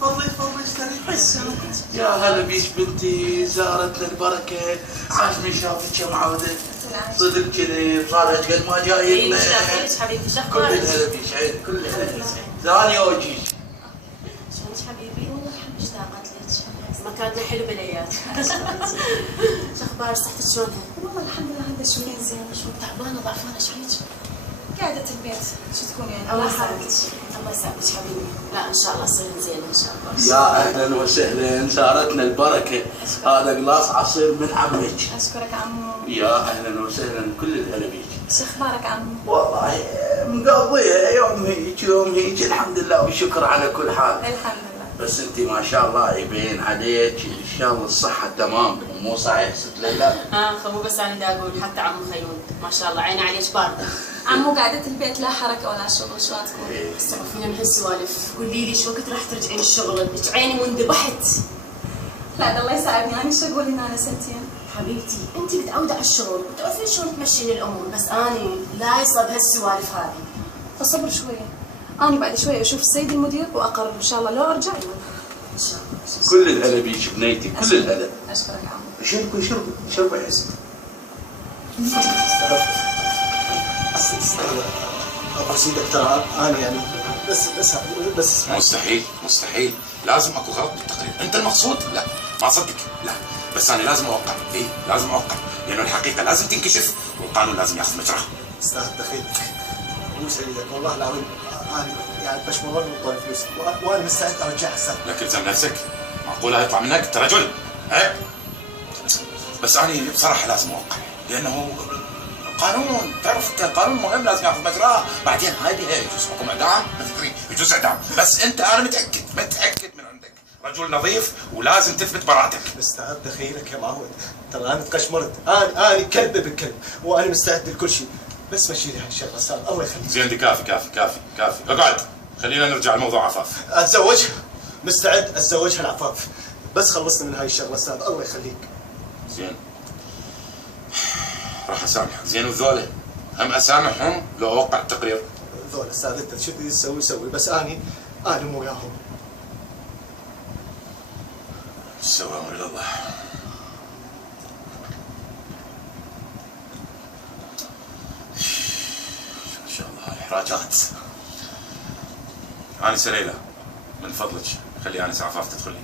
تفضلي اشتري. يا هلا بيش بنتي، زارتنا البركه، عاش من شافك يا معوده. صدق كذي صارت قد ما جايتنا. حبيبتي شو كل اخبارك؟ الهلا بيش، عين كل الهلا بيش. ثاني اوجيش. شلونك حبيبي؟ والله الحمد اشتاقت لك. مكاننا حلو بالايات. شو اخبارك؟ صحتك شلونها؟ والله الحمد لله هذا شوي زين. شو تعبانه ضعفانه ايش عليك؟ قاعدة البيت شو تكون يعني؟ الله يسعدك. الله يسعدك حبيبي. لا ان شاء الله تصيرين زين ان شاء الله. يا اهلا وسهلا، زارتنا البركه. هذا قلاص عصير من عمك. اشكرك عمو. يا اهلا وسهلا، كل الهلا بيك. شو اخبارك عمو؟ والله مقضيها يوم هيك يوم هيك، الحمد لله والشكر على كل حال. الحمد لله. بس انت ما شاء الله يبين عليك ان شاء الله الصحه تمام، مو صحيح ست ليلى؟ مو بس انا دا اقول، حتى عمو خيون ما شاء الله عيني عليك بارده. عمو قعدة البيت لا حركة ولا شغل، شلون تكون؟ بس تعرفين من هالسوالف، قولي لي شو وقت راح ترجعين الشغل؟ لك عيني وانذبحت. لا الله يساعدني، انا شو اقول هنا انا سنتين؟ حبيبتي انت متعوده على الشغل وتعرفين شلون تمشين الامور، بس اني لا يصب هالسوالف هذه. فصبر شوية، انا بعد شوية اشوف السيد المدير واقرر ان شاء الله لو ارجع يوم. ان شاء الله. كل الهلا بيك بنيتي، كل الهلا. اشكرك عمو. شربي شربي شربي يا ست. ابو سيدك ترى انا يعني بس مستحيل مستحيل، لازم اكو غلط بالتقرير. انت المقصود؟ لا ما اصدق، لا بس انا لازم اوقع. اي لازم اوقع، لانه الحقيقه لازم تنكشف والقانون لازم ياخذ مجراه. استاذ دخيلك مو سيدك والله العظيم، انا يعني بشمرون وطول فلوس وانا مستعد ارجعها السنه. لكن الزم نفسك، معقوله يطلع منك؟ انت رجل عيب. بس انا بصراحه لازم اوقع، لانه قانون، تعرف انت القانون مهم لازم ياخذ مجراه. بعدين هذه يجوز حكم اعدام، تفكري يجوز اعدام، بس انت انا متاكد من عندك رجل نظيف ولازم تثبت براءتك. استاذ دخيلك يا معود، ترى انا تقشمرت، انا كلب بكلب وانا مستعد لكل شيء، بس مشي لي هالشغله استاذ الله يخليك. زين دي كافي كافي كافي كافي، اقعد خلينا نرجع لموضوع عفاف. اتزوجها، مستعد اتزوجها العفاف، بس خلصنا من هاي الشغله استاذ الله يخليك. زين راح اسامحك. زين وذولا هم اسامحهم لو اوقع التقرير؟ ذول استاذ انت شو تريد تسوي سوي، بس انا مو وياهم. سوى امر الله. ما شاء الله احراجات. انسه ليلى من فضلك خلي انسه عفاف تدخل لي.